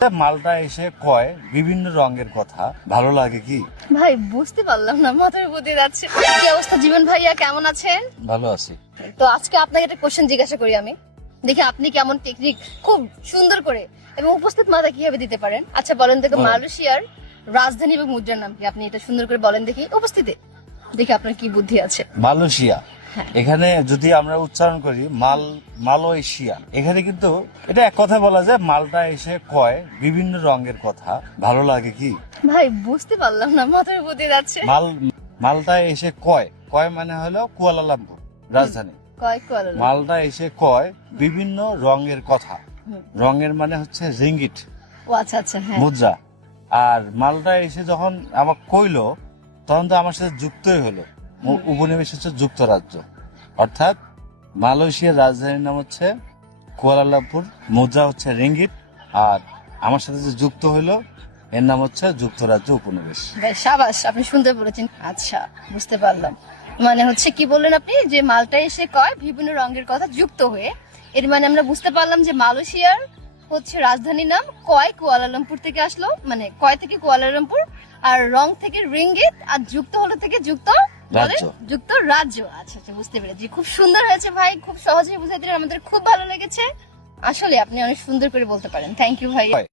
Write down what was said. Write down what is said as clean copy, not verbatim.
মালটা এসে কয় বিভিন্ন রঙের কথা, ভালো লাগে কি? ভাই বুঝতে পারলাম না, মাথার উপর দিয়ে যাচ্ছে। কি অবস্থা জীবন ভাইয়া, কেমন আছেন? ভালো আছি। তো আজকে আপনাকে একটা কোশ্চেন জিজ্ঞাসা করি আমি, দেখি আপনি কেমন টেকনিক খুব সুন্দর করে এবং উপস্থিত মাথা কিভাবে দিতে পারেন। আচ্ছা বলেন দেখো, বলেন। মালয়েশিয়ার রাজধানী এবং মুদ্রার নাম কি? আপনি এটা সুন্দর করে বলেন দেখি উপস্থিতে, দেখি আপনার কি বুদ্ধি আছে। মালয়েশিয়া। হ্যাঁ। এখানে যদি আমরা উচ্চারণ করি মালয়েশিয়া, এখানে কিন্তু এটা এক কথা বলা যায়, মালটা এসে কয় বিভিন্ন রঙের কথা, ভালো লাগে কি? ভাই বুঝতে পারলাম না, মাথার উপর দিয়ে যাচ্ছে। মালটা এসে কয় মানে হলো কুয়ালালামপুর রাজধানী। কয় কোয়ালা। মালটা এসে কয় বিভিন্ন রঙের কথা। হুম। রঙের মানে হচ্ছে রিঙ্গিট, ও আচ্ছা আচ্ছা, হ্যাঁ। মুদ্রা। আর মালটা এসে যখন আমাকে কইলো, তখন তো আমার সাথে যুক্তই হলো। উপনিবেশ হচ্ছে যুক্তরাজ্য, অর্থাৎ মালয়েশিয়ার রাজধানীর নাম হচ্ছে কুয়ালালামপুর, মুদ্রা হচ্ছে রিঙ্গিট, আর আমার সাথে যে যুক্ত হইলো এর নাম হচ্ছে যুক্তরাজ্য উপনিবেশ। ভাই সাবাস, আপনি শুনতে পেরেছেন। আচ্ছা বুঝতে পারলাম, মানে হচ্ছে কি বললেন আপনি, যে মালটা এসে কয় বিভিন্ন রঙের কথা যুক্ত হয়ে, এর মানে আমরা বুঝতে পারলাম যে মালয়েশিয়ার হচ্ছে রাজধানীর নাম কয় কুয়ালালামপুর থেকে আসলো, মানে কয় থেকে কুয়ালালামপুর, আর রং থেকে রিঙ্গিত, আর যুক্ত হলো থেকে যুক্ত রাজ্য। যুক্ত রাজ্য। আচ্ছা আচ্ছা, বুঝতে পেরেছি। খুব সুন্দর হয়েছে ভাই, খুব সহজে বুঝাই দিলেন, আমাদের খুব ভালো লেগেছে। আসলে আপনি অনেক সুন্দর করে বলতে পারেন। থ্যাংক ইউ ভাই।